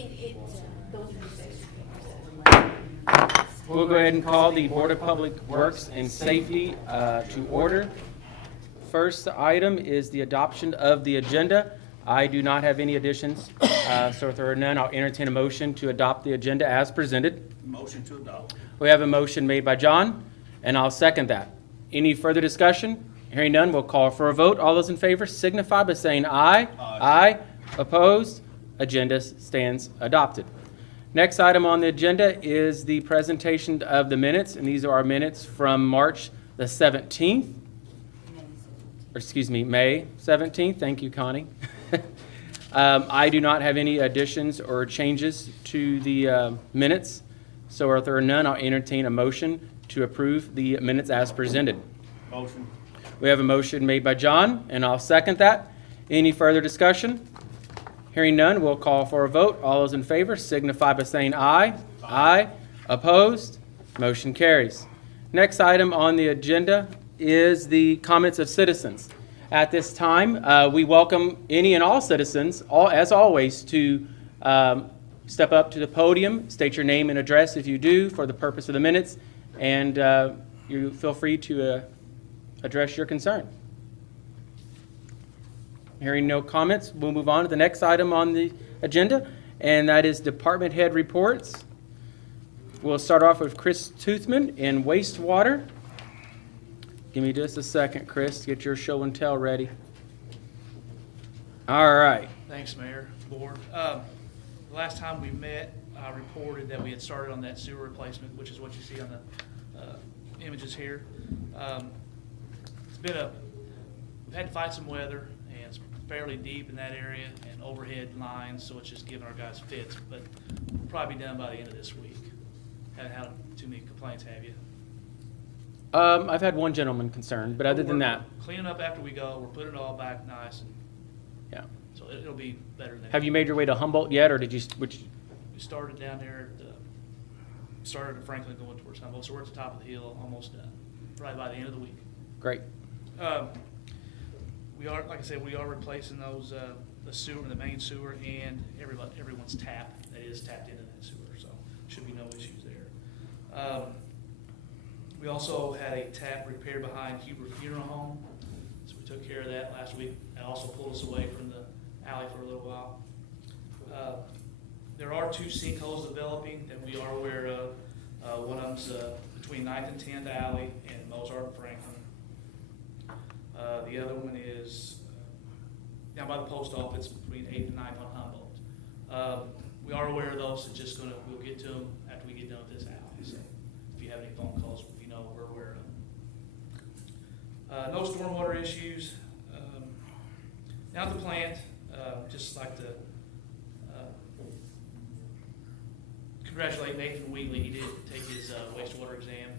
Those are the We'll go ahead and call the Board of Public Works and Safety to order. First item is the adoption of the agenda. I do not have any additions, so if there are none, I'll entertain a motion to adopt the agenda as presented. Motion to adopt. We have a motion made by John, and I'll second that. Any further discussion? Hearing none, we'll call for a vote. All those in favor signify by saying aye. Aye. Opposed? Agenda stands adopted. Next item on the agenda is the presentation of the minutes, and these are our minutes from March the 17th. Or excuse me, May 17th. Thank you, Connie. I do not have any additions or changes to the minutes, so if there are none, I'll entertain a motion to approve the minutes as presented. Motion. We have a motion made by John, and I'll second that. Any further discussion? Hearing none, we'll call for a vote. All those in favor signify by saying aye. Aye. Opposed? Motion carries. Next item on the agenda is the comments of citizens. At this time, we welcome any and all citizens, as always, to step up to the podium, state your name and address if you do for the purpose of the minutes, and you feel free to address your concern. Hearing no comments, we'll move on to the next item on the agenda, and that is department head reports. We'll start off with Chris Toothman in wastewater. Give me just a second, Chris, to get your show and tell ready. All right. Thanks, Mayor, Board. Last time we met, I reported that we had started on that sewer replacement, which is what you see on the images here. We've had to fight some weather, and it's fairly deep in that area and overhead lines, so it's just giving our guys fits, but we'll probably be done by the end of this week. Haven't had too many complaints, have you? I've had one gentleman concerned, but other than that, Cleaning up after we go, we're putting it all back nice, and yeah. so it'll be better than that. Have you made your way to Humboldt yet, or did you, We started down there started at Franklin going towards Humboldt, so we're at the top of the hill, almost done, probably by the end of the week. Great. We are, like I said, we are replacing those, the sewer, the main sewer, and everyone's tap that is tapped into that sewer, so should be no issues there. We also had a tap repair behind Huber Funeral Home, so we took care of that last week. That also pulled us away from the alley for a little while. There are 2 sinkholes developing that we are aware of. One of them's between 9th and 10th Alley and Mozart and Franklin. The other one is down by the post office between 8th and 9th on Humboldt. We are aware of those, so we'll get to them after we get done with this alley. So if you have any phone calls, you know we're aware of them. No stormwater issues. Now at the plant, just like to congratulate Nathan Wheatley. He did take his wastewater exam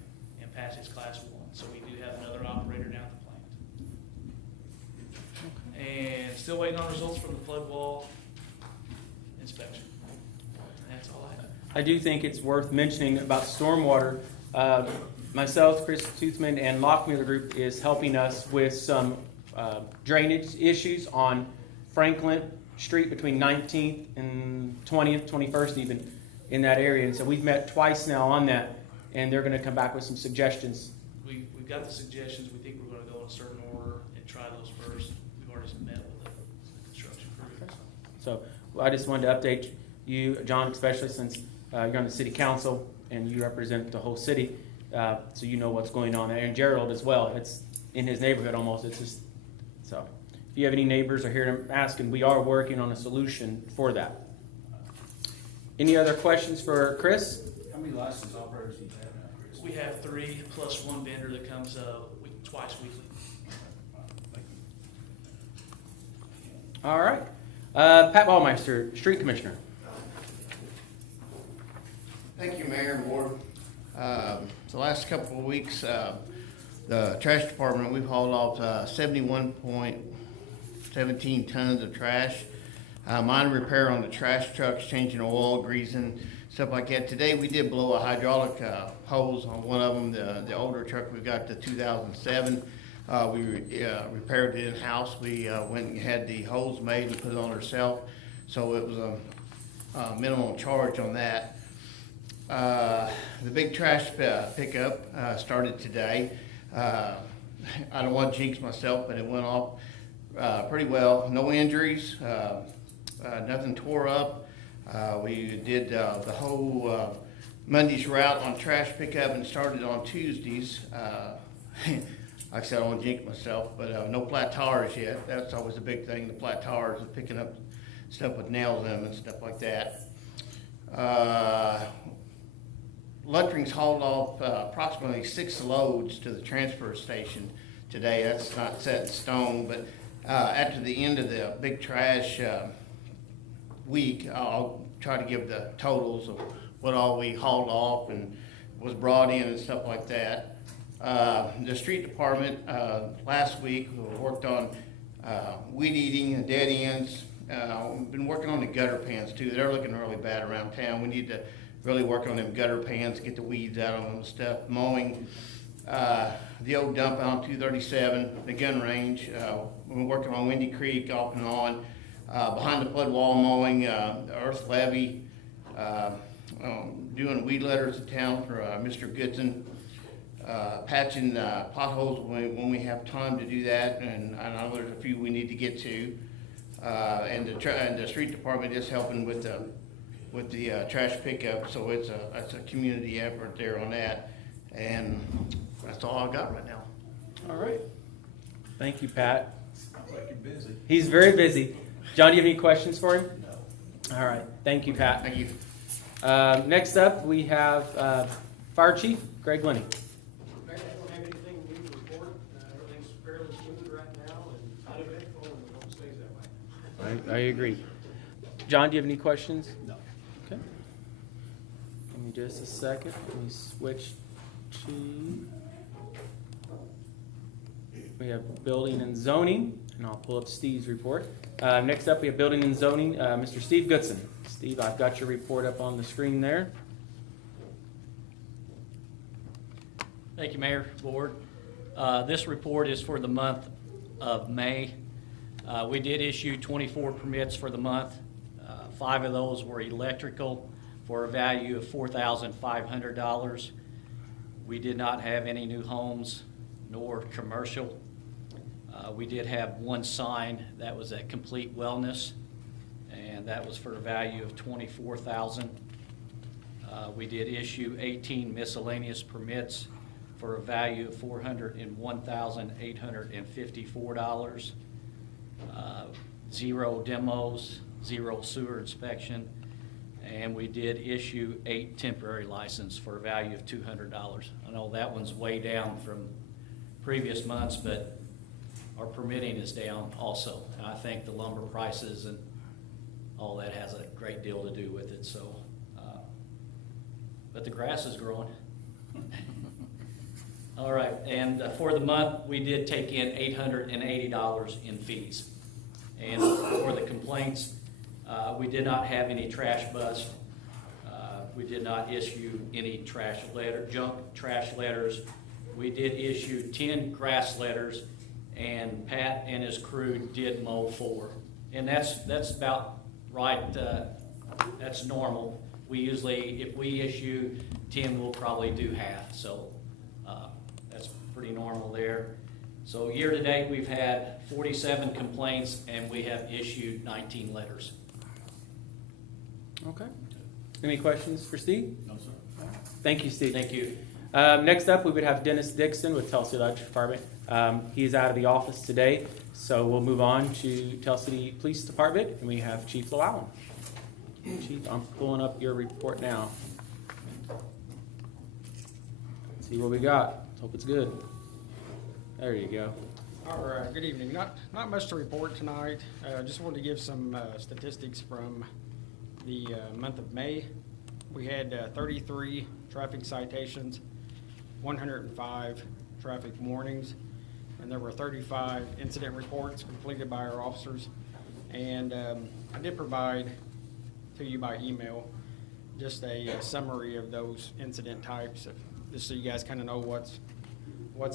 and pass his class 1. So we do have another operator down at the plant. And still waiting on results from the flood wall inspection. And that's all I have. I do think it's worth mentioning about stormwater. Myself, Chris Toothman, and Lockmuir Group is helping us with some drainage issues on Franklin Street between 19th and 20th, 21st even, in that area. And so we've met twice now on that, and they're going to come back with some suggestions. We've got the suggestions. We think we're going to go in a certain order and try those first. We've already met with the construction crew. So I just wanted to update you, John, especially since you're on the city council and you represent the whole city, so you know what's going on there. And Gerald as well. It's in his neighborhood almost. It's just so. If you have any neighbors or here asking, we are working on a solution for that. Any other questions for Chris? How many licensed operators do you have now, Chris? We have 3 plus 1 vendor that comes twice weekly. All right. Pat Ballmeister, Street Commissioner. Thank you, Mayor and Board. The last couple of weeks, the trash department, we've hauled off 71.17 tons of trash. Minor repair on the trash trucks, changing oil, greasing, stuff like that. Today we did blow a hydraulic hose on one of them, the older truck. We've got the 2007. We repaired it in-house. We went and had the hose made and put it on ourselves. So it was minimum charge on that. The big trash pickup started today. I don't want to jinx myself, but it went off pretty well. No injuries, nothing tore up. We did the whole Monday's route on trash pickup and started on Tuesdays. Like I said, I don't want to jinx myself, but no flat tires yet. That's always a big thing, the flat tires, is picking up stuff with nails in them and stuff like that. Luttering's hauled off approximately 6 loads to the transfer station today. That's not set in stone, but after the end of the big trash week, I'll try to give the totals of what all we hauled off and was brought in and stuff like that. The street department last week worked on weed eating and dead ends. We've been working on the gutter pans too. They're looking really bad around town. We need to really work on them gutter pans, get the weeds out of them and stuff. Mowing the old dump out on 237, the gun range. We've been working on Windy Creek off and on. Behind the flood wall mowing, the earth levee, doing weed letters in town for Mr. Goodson. Patching potholes when we have time to do that, and I know there's a few we need to get to. And the street department is helping with the trash pickup, so it's a community effort there on that. And that's all I got right now. All right. Thank you, Pat. Sounds like you're busy. He's very busy. John, do you have any questions for him? No. All right. Thank you, Pat. Thank you. Next up, we have Fire Chief Greg Lenny. Mayor, I don't have anything new to report. Everything's fairly smooth right now and uneventful, and we hope it stays that way. I agree. John, do you have any questions? No. Okay. Give me just a second. Let me switch to. We have building and zoning, and I'll pull up Steve's report. Next up, we have building and zoning, Mr. Steve Goodson. Steve, I've got your report up on the screen there. Thank you, Mayor, Board. This report is for the month of May. We did issue 24 permits for the month. 5 of those were electrical for a value of $4,500. We did not have any new homes nor commercial. We did have 1 sign that was at Complete Wellness, and that was for a value of $24,000. We did issue 18 miscellaneous permits for a value of $401,854. 0 demos, 0 sewer inspection, and we did issue 8 temporary licenses for a value of $200. I know that one's way down from previous months, but our permitting is down also. And I think the lumber prices and all that has a great deal to do with it. So, but the grass is growing. All right, and for the month, we did take in $880 in fees. And for the complaints, we did not have any trash bust. We did not issue any junk trash letters. We did issue 10 grass letters, and Pat and his crew did mow 4. And that's about right. That's normal. We usually, if we issue 10, we'll probably do half. So that's pretty normal there. So year to date, we've had 47 complaints, and we have issued 19 letters. Okay. Any questions for Steve? No, sir. Thank you, Steve. Thank you. Next up, we would have Dennis Dixon with Tell City Electric Department. He is out of the office today, so we'll move on to Tell City Police Department, and we have Chief Llewellyn. Chief, I'm pulling up your report now. Let's see what we got. Hope it's good. There you go. All right, good evening. Not much to report tonight. Just wanted to give some statistics from the month of May. We had 33 traffic citations, 105 traffic warnings, and there were 35 incident reports completed by our officers. And I did provide to you by email just a summary of those incident types, just so you guys kind of know what's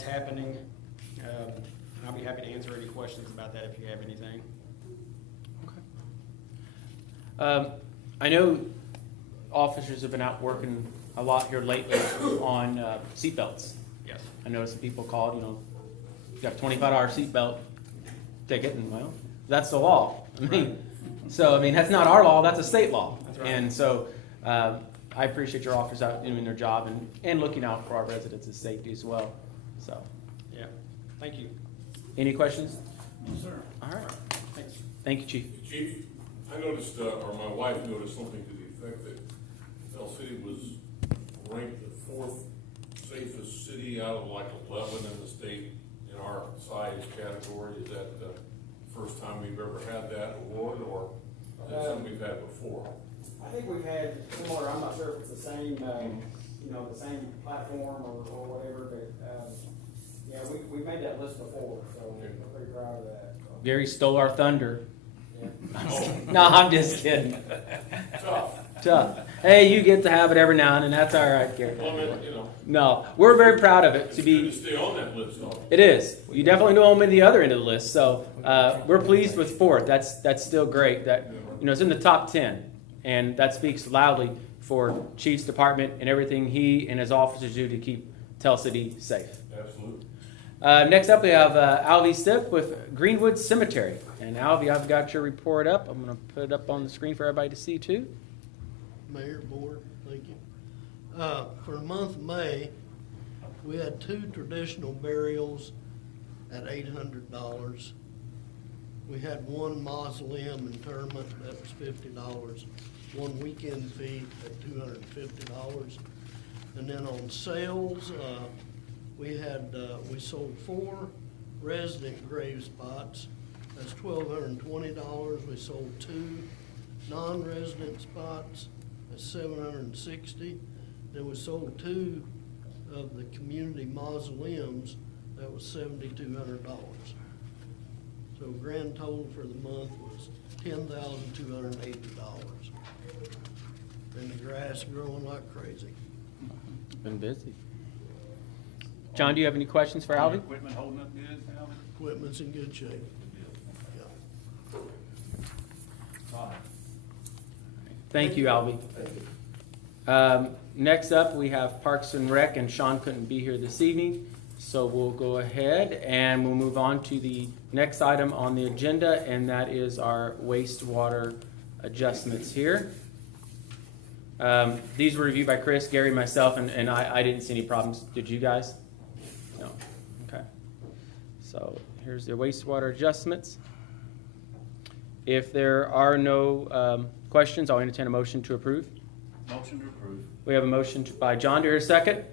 happening. I'll be happy to answer any questions about that if you have anything. Okay. I know officers have been out working a lot here lately on seatbelts. Yes. I noticed some people called, you got a $25 seatbelt ticket, and well, that's the law. That's not our law, that's a state law. That's right. And so, I appreciate your officers out doing their job and looking out for our residents' safety as well. So, Yeah, thank you. any questions? No, sir. All right, thanks. Thank you, Chief. Chief, I noticed, or my wife noticed something to the effect that Bell City was ranked the 4th safest city out of like 11 in the state in our size category. Is that the first time we've ever had that award, or is it something we've had before? I think we've had similar, I'm not sure if it's the same, the same platform or whatever, but, yeah, we made that list before, so we're pretty proud of that. Gary stole our thunder. Yeah. No, I'm just kidding. Tough. Tough. Hey, you get to have it every now and then. That's all right, Gary. Well, I mean, No, we're very proud of it it's to good to be. stay on that list, though. It is. You definitely know I'm in the other end of the list, so we're pleased with 4th. That's still great. That it's in the top 10, and that speaks loudly for Chief's department and everything he and his officers do to keep Tell City safe. Absolutely. Next up, we have Alvy Stipp with Greenwood Cemetery. And Alvy, I've got your report up. I'm going to put it up on the screen for everybody to see too. Mayor, Board, thank you. For the month of May, we had 2 traditional burials at $800. We had 1 mausoleum interment that was $50, 1 weekend fee at $250. And then on sales, we sold 4 resident grave spots. That's $1,220. We sold 2 non-resident spots. That's $760. Then we sold 2 of the community mausoleums. That was $7,200. So grand total for the month was $10,280. And the grass growing like crazy. Been busy. John, do you have any questions for Alvy? Equipment holding up good, Alvin? Equipment's in good shape. Yeah. Fine. Thank you, Alvy. Next up, we have Parks and Rec, and Sean couldn't be here this evening, so we'll go ahead and we'll move on to the next item on the agenda, and that is our wastewater adjustments here. These were reviewed by Chris, Gary, myself, and I didn't see any problems. Did you guys? No. Okay. So here's the wastewater adjustments. If there are no questions, I'll entertain a motion to approve. Motion to approve. We have a motion by John. Do you hear a second?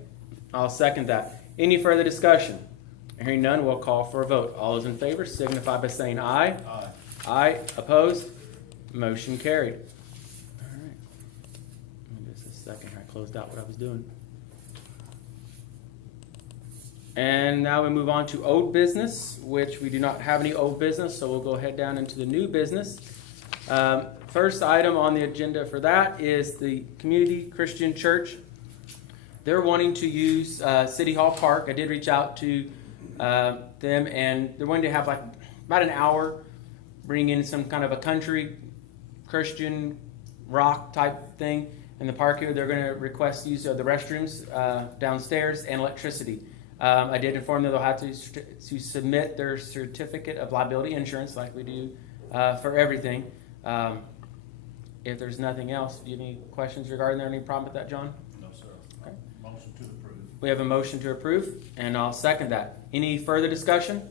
I'll second that. Any further discussion? Hearing none, we'll call for a vote. All those in favor signify by saying aye. Aye. Aye. Opposed? Motion carried. All right. Give me just a second here. I closed out what I was doing. And now we move on to old business, which we do not have any old business, so we'll go ahead down into the new business. First item on the agenda for that is the Community Christian Church. They're wanting to use City Hall Park. I did reach out to them, and they're wanting to have like about an hour, bring in some kind of a country Christian rock type thing in the park here. They're going to request use of the restrooms downstairs and electricity. I did inform them they'll have to submit their certificate of liability insurance like we do for everything. If there's nothing else, do you have any questions regarding there? Any problem with that, John? No, sir. Okay. Motion to approve. We have a motion to approve, and I'll second that. Any further discussion?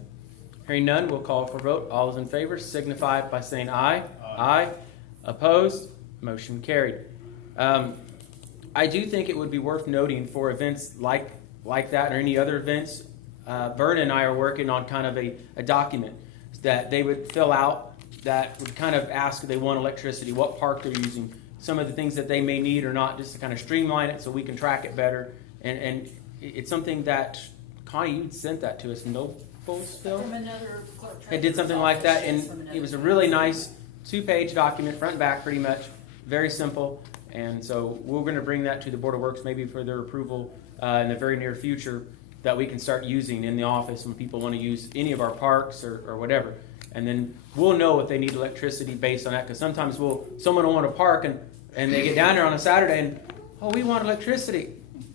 Hearing none, we'll call for vote. All those in favor signify by saying aye. Aye. Opposed? Motion carried. I do think it would be worth noting for events like that or any other events, Vern and I are working on kind of a document that they would fill out that would kind of ask if they want electricity, what park they're using, some of the things that they may need or not, just to kind of streamline it so we can track it better. And it's something that, Connie, you sent that to us, Noblesville? From another clerk. It did something like that, and it was a really nice 2-page document, front and back pretty much, very simple. And so we're going to bring that to the Board of Works maybe for their approval in the very near future that we can start using in the office when people want to use any of our parks or whatever. And then we'll know if they need electricity based on that, because sometimes someone will want to park and And they get down there on a Saturday and, oh, we want electricity.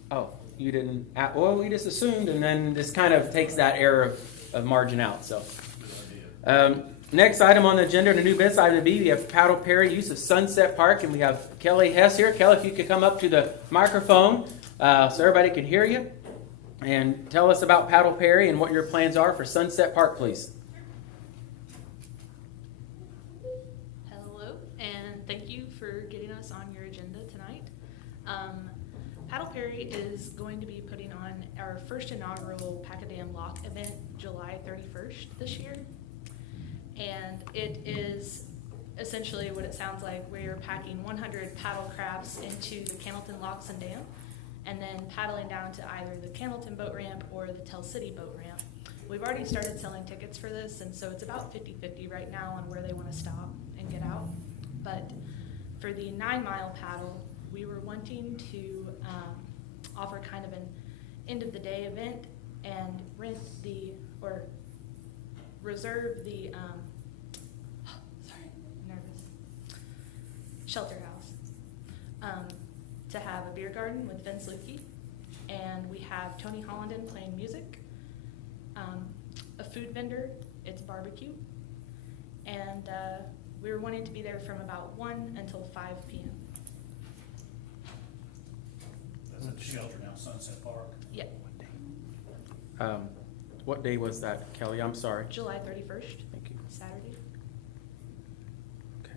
Oh, you didn't, well, we just assumed, and then this kind of takes that error of margin out, so. Next item on the agenda, the new business item B, we have Paddle Perry use of Sunset Park, and we have Kelly Hess here. Kelly, if you could come up to the microphone so everybody can hear you, and tell us about Paddle Perry and what your plans are for Sunset Park, please. Hello, and thank you for getting us on your agenda tonight. Paddle Perry is going to be putting on our first inaugural Pack-A-Dam Lock event July 31st this year. And it is essentially what it sounds like. We're packing 100 paddle crafts into the Cannleton Locks and Dam, and then paddling down to either the Cannleton boat ramp or the Tell City boat ramp. We've already started selling tickets for this, and so it's about 50-50 right now on where they want to stop and get out. But for the 9-mile paddle, we were wanting to offer kind of an end of the day event and reserve the shelter house to have a beer garden with Vince Lukey, and we have Tony Hollenden playing music, a food vendor, it's barbecue, and we were wanting to be there from about 1 until 5 p.m. That's at the shelter now, Sunset Park. Yep, What day was that, Kelly? I'm sorry. July 31st, Thank you. Saturday. Okay.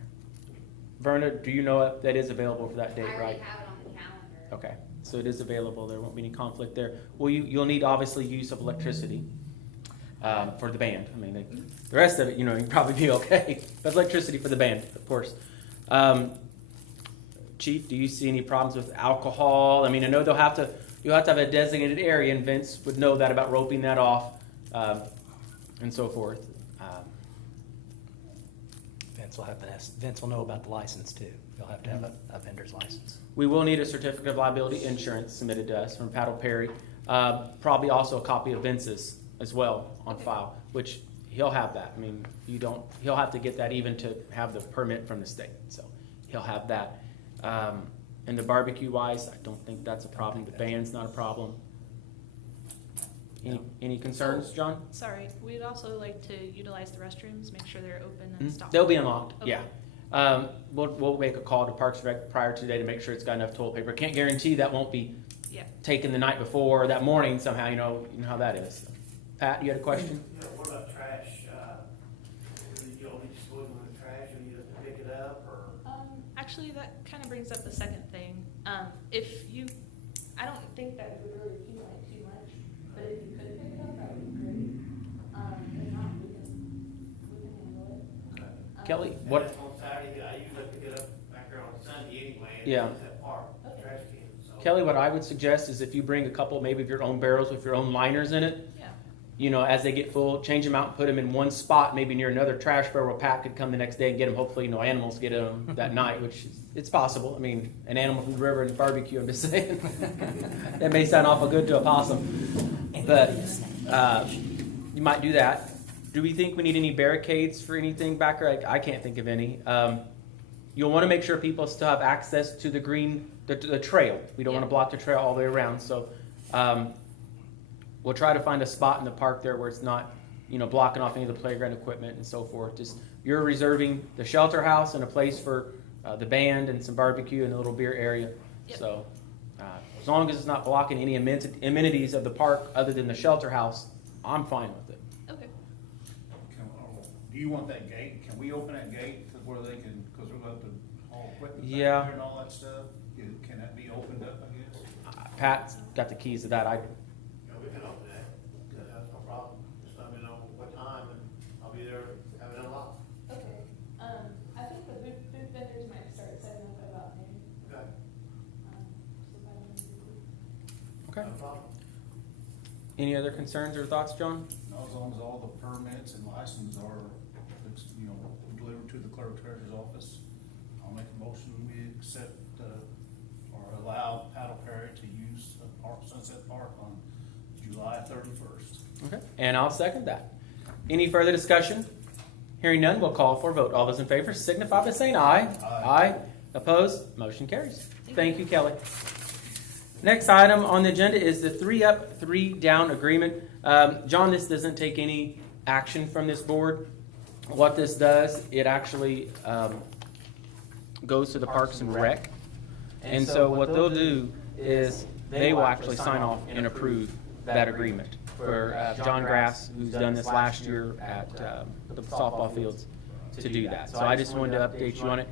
Verna, do you know if that is available for that date, I right? already have it on the calendar. Okay, so it is available. There won't be any conflict there. Well, you'll need obviously use of electricity for the band. I mean, the rest of it, you can probably be okay. But electricity for the band, of course. Chief, do you see any problems with alcohol? I mean, I know you'll have to have a designated area, and Vince would know that about roping that off and so forth. Vince will know about the license too. You'll have to have a vendor's license. We will need a certificate of liability insurance submitted to us from Paddle Perry. Probably also a copy of Vince's as well on file, which he'll have that. I mean, he'll have to get that even to have the permit from the state. So he'll have that. And the barbecue wise, I don't think that's a problem. The band's not a problem. Any concerns, John? Sorry, we'd also like to utilize the restrooms, make sure they're open and stocked. They'll be unlocked, Okay. yeah. We'll make a call to Parks and Rec prior to today to make sure it's got enough toilet paper. Can't guarantee that won't be Yeah. taken the night before or that morning somehow, you know how that is. Pat, you had a question? Yeah, what about trash? You don't need to go in the trash, or you have to pick it up, or? Actually, that kind of brings up the second thing. I don't think that would really accumulate too much, but if you could pick it up, that would be great. If not, we can handle it. Okay. Kelly, And what? that's on Saturday, I usually pick it up back there on Sunday anyway, and Yeah. use that park, Okay. trash can, so. Kelly, what I would suggest is if you bring a couple maybe of your own barrels with your own liners in it, Yeah. as they get full, change them out and put them in one spot, maybe near another trash barrel where Pat could come the next day and get them. Hopefully, animals get them that night, which it's possible. I mean, an animal from the river and barbecue, I'm just saying. That may sound awful good to a possum. But you might do that. Do we think we need any barricades for anything back there? I can't think of any. You'll want to make sure people still have access to the trail. We don't want to block the trail all the way around. So we'll try to find a spot in the park there where it's not, blocking off any of the playground equipment and so forth. Just you're reserving the shelter house and a place for the band and some barbecue and a little beer area. Yep. So as long as it's not blocking any amenities of the park other than the shelter house, I'm fine with it. Okay. Do you want that gate? Can we open that gate to where they can, because we're going to haul equipment back Yeah. there and all that stuff? Can that be opened up, I guess? Pat's got the keys to that. Yeah, we can open that, that's no problem, just let me know what time, and I'll be there, have it unlocked. Okay. I think the food vendors might start setting up at about noon. Okay. Okay. No problem. Any other concerns or thoughts, John? No, as long as all the permits and licenses are, delivered to the clerk treasurer's office, I'll make a motion, we accept, or allow Paddle Perry to use Sunset Park on July 31st. Okay. And I'll second that. Any further discussion? Hearing none, we'll call for a vote. All those in favor signify by saying aye. Aye. Opposed? Motion carries. Thank you, Kelly. Next item on the agenda is the 3-up, 3-down agreement. John, this doesn't take any action from this board. What this does, it actually goes to the Parks and Rec. And so what they'll do is they will actually sign off and approve that agreement for John Grass, who's done this last year at the softball fields, to do that. So I just wanted to update you on it.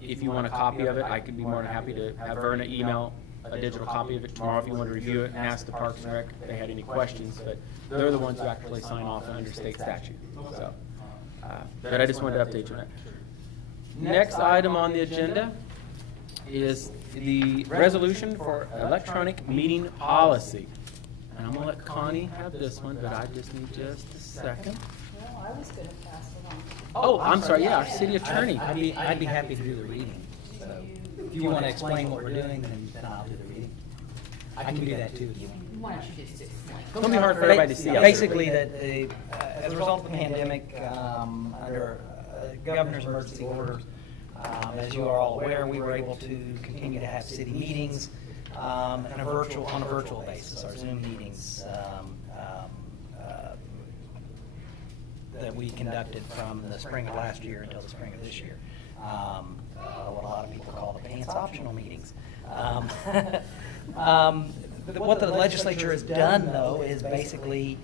If you want a copy of it, I could be more than happy to have Verna email a digital copy of it tomorrow if you want to review it and ask the Parks and Rec if they had any questions. But they're the ones who actually sign off under state statute. So, but I just wanted to update you on that. Next item on the agenda is the resolution for electronic meeting policy. And I'm going to let Connie have this one, but I just need just a second. Well, I was going to pass it on. Oh, I'm sorry, yeah, our city attorney. I'd be happy to do the reading. So if you want to explain what we're doing, then I'll do the reading. I can do that too if you want. Why don't you just explain? It's going to be hard for everybody to see. out there. Basically, that as a result of the pandemic, under governor's emergency orders, as you are all aware, we were able to continue to have city meetings on a virtual basis, our Zoom meetings that we conducted from the spring of last year until the spring of this year. What a lot of people call the pants optional meetings. What the legislature has done, though, is basically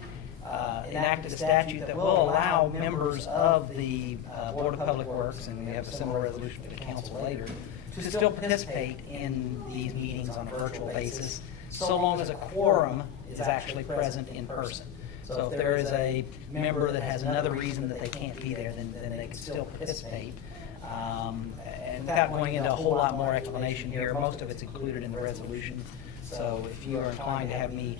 enacted a statute that will allow members of the Board of Public Works, and we have a similar resolution for the council later, to still participate in these meetings on a virtual basis, so long as a quorum is actually present in person. So if there is a member that has another reason that they can't be there, then they can still participate. And without going into a whole lot more explanation here, most of it's included in the resolution. So if you are inclined to have me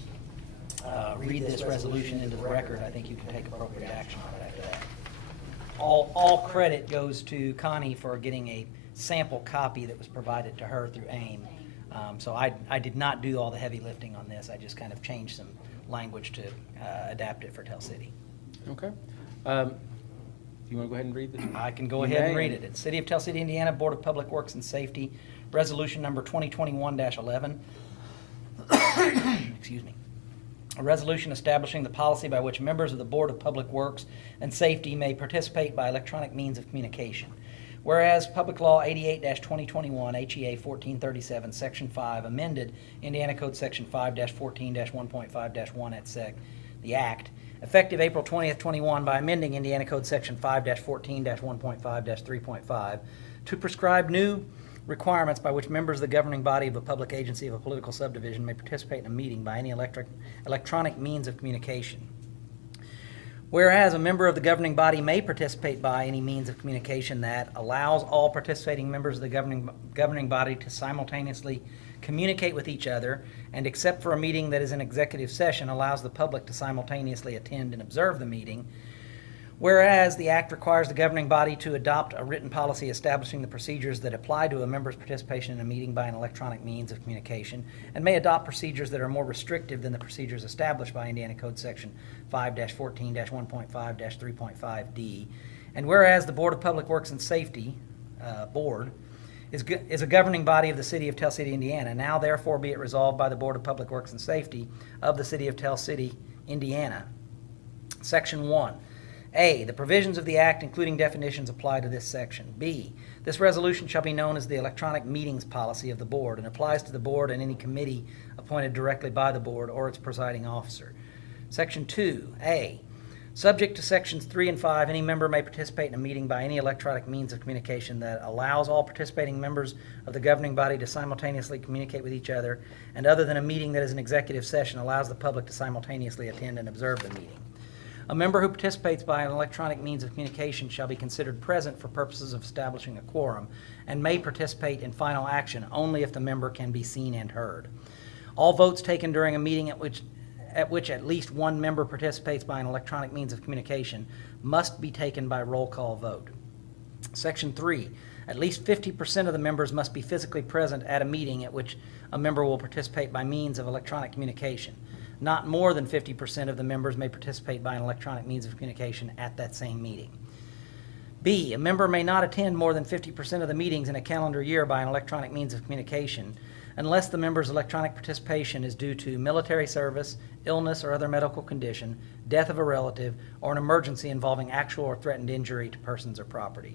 read this resolution into the record, I think you can take appropriate action on it after that. All credit goes to Connie for getting a sample copy that was provided to her through AIM. So I did not do all the heavy lifting on this. I just kind of changed some language to adapt it for Tell City. Okay. You want to go ahead and read this? I can go ahead and read it. It's City of Tell City, Indiana, Board of Public Works and Safety, Resolution Number 2021-11. Excuse me. A resolution establishing the policy by which members of the Board of Public Works and Safety may participate by electronic means of communication. Whereas Public Law 88-2021, HEA 1437, Section 5, amended Indiana Code Section 5-14-1.5-1 et sec, the Act, effective April 20th, 21, by amending Indiana Code Section 5-14-1.5-3.5 to prescribe new requirements by which members of the governing body of a public agency of a political subdivision may participate in a meeting by any electronic means of communication. Whereas a member of the governing body may participate by any means of communication that allows all participating members of the governing body to simultaneously communicate with each other, and except for a meeting that is an executive session, allows the public to simultaneously attend and observe the meeting. Whereas the Act requires the governing body to adopt a written policy establishing the procedures that apply to a member's participation in a meeting by an electronic means of communication, and may adopt procedures that are more restrictive than the procedures established by Indiana Code Section 5-14-1.5-3.5D. And whereas the Board of Public Works and Safety, Board, is a governing body of the City of Tell City, Indiana, now therefore be it resolved by the Board of Public Works and Safety of the City of Tell City, Indiana. Section 1. A, the provisions of the Act, including definitions, apply to this section. B, this resolution shall be known as the electronic meetings policy of the board and applies to the board and any committee appointed directly by the board or its presiding officer. Section 2, A, subject to sections 3 and 5, any member may participate in a meeting by any electronic means of communication that allows all participating members of the governing body to simultaneously communicate with each other, and other than a meeting that is an executive session, allows the public to simultaneously attend and observe the meeting. A member who participates by an electronic means of communication shall be considered present for purposes of establishing a quorum and may participate in final action only if the member can be seen and heard. All votes taken during a meeting at which at least one member participates by an electronic means of communication must be taken by roll call vote. Section 3, at least 50% of the members must be physically present at a meeting at which a member will participate by means of electronic communication. Not more than 50% of the members may participate by an electronic means of communication at that same meeting. B, a member may not attend more than 50% of the meetings in a calendar year by an electronic means of communication unless the member's electronic participation is due to military service, illness or other medical condition, death of a relative, or an emergency involving actual or threatened injury to persons or property.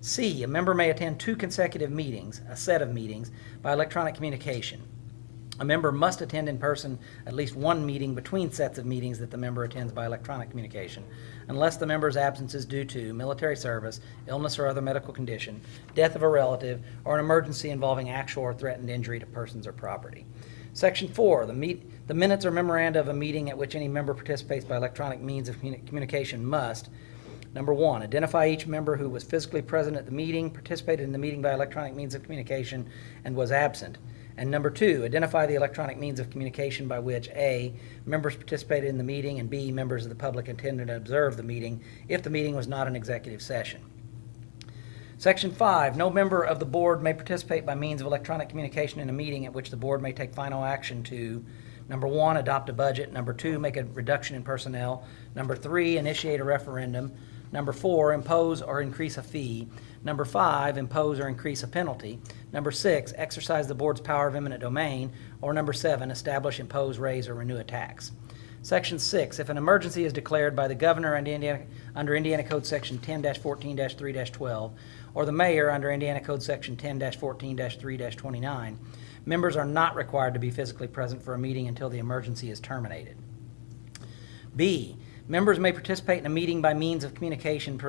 C, a member may attend 2 consecutive meetings, a set of meetings, by electronic communication. A member must attend in person at least 1 meeting between sets of meetings that the member attends by electronic communication, unless the member's absence is due to military service, illness or other medical condition, death of a relative, or an emergency involving actual or threatened injury to persons or property. Section 4, the minutes or memoranda of a meeting at which any member participates by electronic means of communication must, number 1, identify each member who was physically present at the meeting, participated in the meeting by electronic means of communication, and was absent. And number 2, identify the electronic means of communication by which A, members participated in the meeting, and B, members of the public attended and observed the meeting if the meeting was not an executive session. Section 5, no member of the board may participate by means of electronic communication in a meeting at which the board may take final action to, number 1, adopt a budget, number 2, make a reduction in personnel, number 3, initiate a referendum, number 4, impose or increase a fee, number 5, impose or increase a penalty, number 6, exercise the board's power of eminent domain, or number 7, establish, impose, raise, or renew a tax. Section 6, if an emergency is declared by the governor under Indiana Code Section 10-14-3-12, or the mayor under Indiana Code Section 10-14-3-29, members are not required to be physically present for a meeting until the emergency is terminated. B, members may participate in a meeting by means of communication,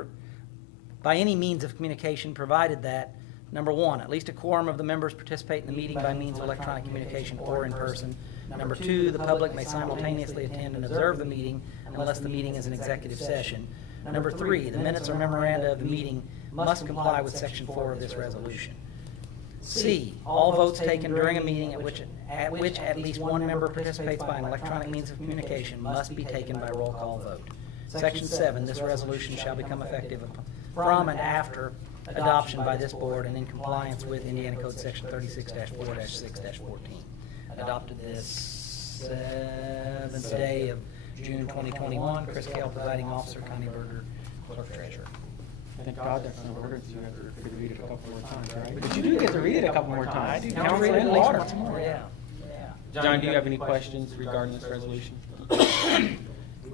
by any means of communication, provided that, number 1, at least a quorum of the members participate in the meeting by means of electronic communication or in person. Number 2, the public may simultaneously attend and observe the meeting unless the meeting is an executive session. Number 3, the minutes or memoranda of the meeting must comply with Section 4 of this resolution. C, all votes taken during a meeting at which at least 1 member participates by an electronic means of communication must be taken by roll call vote. Section 7, this resolution shall become effective from and after adoption by this board and in compliance with Indiana Code Section 36-4-6-14. Adopted this 7th day of June 2021. Chris Kell, presiding officer, Connie Berger, clerk treasurer. Thank God that's not ordered, so you have to read it a couple more times, right? But you do get to read it a couple more times. Council and water. Yeah. John, do you have any questions regarding this resolution? We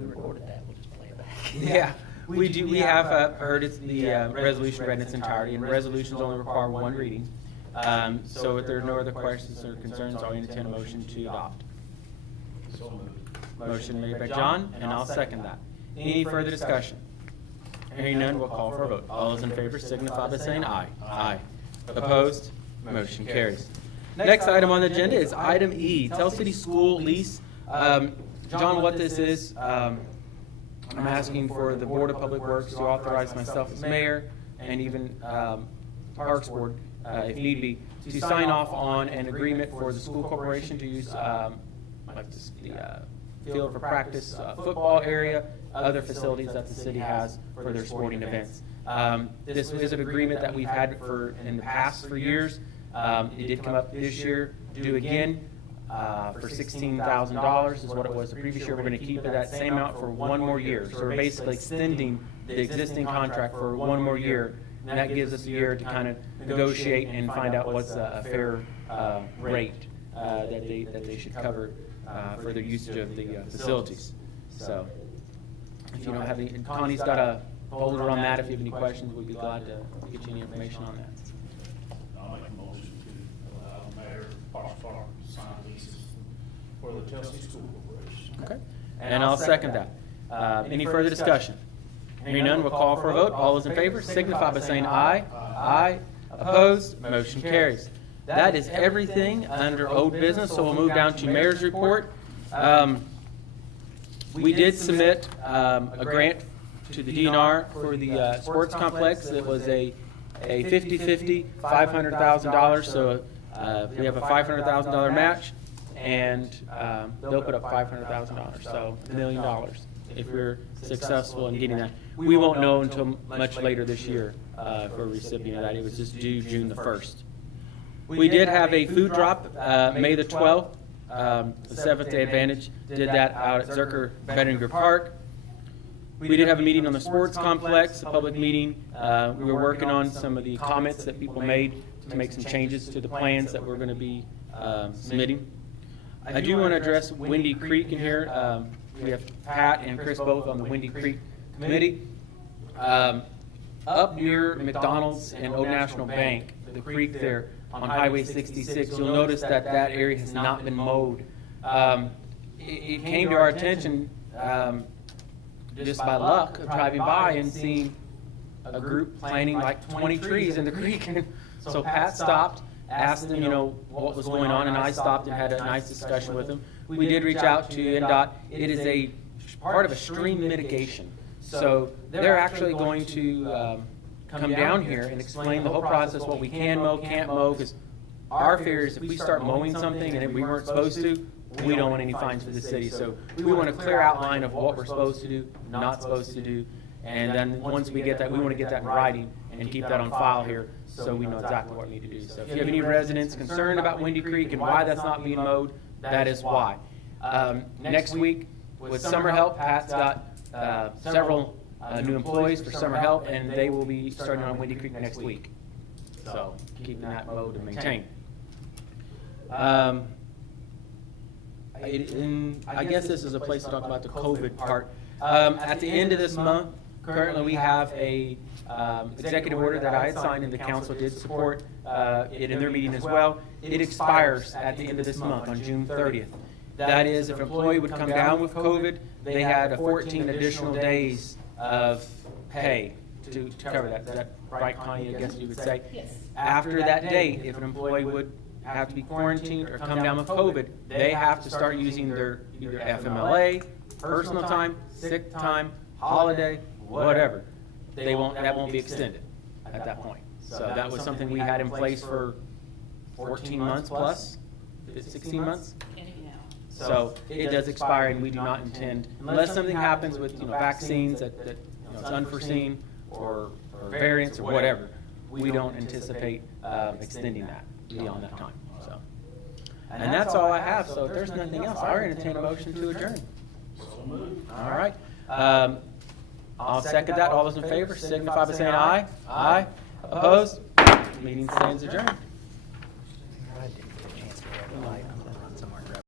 recorded that, we'll just play it back. Yeah, we do. We have heard it's the resolution read in its entirety, and resolutions only require 1 reading. So if there are no other questions or concerns, I'll entertain a motion to adopt. So moved. Motion made by John, and I'll second that. Any further discussion? Hearing none, we'll call for a vote. All those in favor signify by saying aye. Aye. Opposed? Motion carries. Next item on the agenda is item E, Tell City School lease. John, what this is, I'm asking for the Board of Public Works to authorize myself as mayor and even Parks Board, if need be, to sign off on an agreement for the school corporation to use the field for practice, football area, other facilities that the city has for their sporting events. This is an agreement that we've had in the past for years. It did come up this year, due again, for $16,000 is what it was the previous year. We're going to keep it that same amount for 1 more year. So we're basically extending the existing contract for 1 more year. And that gives us a year to kind of negotiate and find out what's a fair rate that they should cover for their usage of the facilities. So if you don't have any, Connie's got a folder on that. If you have any questions, we'd be glad to get you any information on that. I'll make a motion to allow Mayor Parks Farm to sign leases for the Chelsea School Corporation. Okay. And I'll second that. Any further discussion? Hearing none, we'll call for a vote. All those in favor signify by saying aye. Aye. Opposed? Motion carries. That is everything under old business, so we'll move down to mayor's report. We did submit a grant to the DNR for the sports complex. It was a 50-50, $500,000. So we have a $500,000 match, and they'll put up $500,000, so $1 million if we're successful in getting that. We won't know until much later this year for a recipient of that. It was just due June the 1st. We did have a food drop May the 12th. The Seventh Day Advantage did that out at Zerker Veteran Park. We did have a meeting on the sports complex, a public meeting. We were working on some of the comments that people made to make some changes to the plans that we're going to be submitting. I do want to address Windy Creek in here. We have Pat and Chris both on the Windy Creek Committee. Up near McDonald's and Old National Bank, the creek there on Highway 66, you'll notice that that area has not been mowed. It came to our attention just by luck of driving by and seeing a group planting like 20 trees in the creek. So Pat stopped, asked them, what was going on, and I stopped and had a nice discussion with them. We did reach out to NDOT. It is a part of a stream mitigation. So they're actually going to come down here and explain the whole process, what we can mow, can't mow, because our fear is if we start mowing something and we weren't supposed to, we don't want any fines for the city. So we want a clear outline of what we're supposed to do, not supposed to do, and then once we get that, we want to get that in writing and keep that on file here so we know exactly what we need to do. So if you have any residents concerned about Windy Creek and why that's not being mowed, that is why. Next week, with summer help, Pat's got several new employees for summer help, and they will be starting on Windy Creek next week. So keeping that mowed and maintained. I guess this is a place to talk about the COVID part. At the end of this month, currently we have a executive order that I had signed and the council did support it in their meeting as well. It expires at the end of this month on June 30th. That is, if an employee would come down with COVID, they had 14 additional days of pay to cover that. Is that right, Connie, I guess you would say? Yes. After that date, if an employee would have to be quarantined or come down with COVID, they have to start using their either FMLA, personal time, sick time, holiday, whatever. That won't be extended at that point. So that was something we had in place for 14 months plus, 16 months. So it does expire, and we do not intend, unless something happens with vaccines that it's unforeseen or variants or whatever, we don't anticipate extending that beyond that time. So, and that's all I have. So if there's nothing else, I'll entertain a motion to adjourn. All right. I'll second that. All those in favor signify by saying aye. Aye. Opposed? Meeting stands adjourned.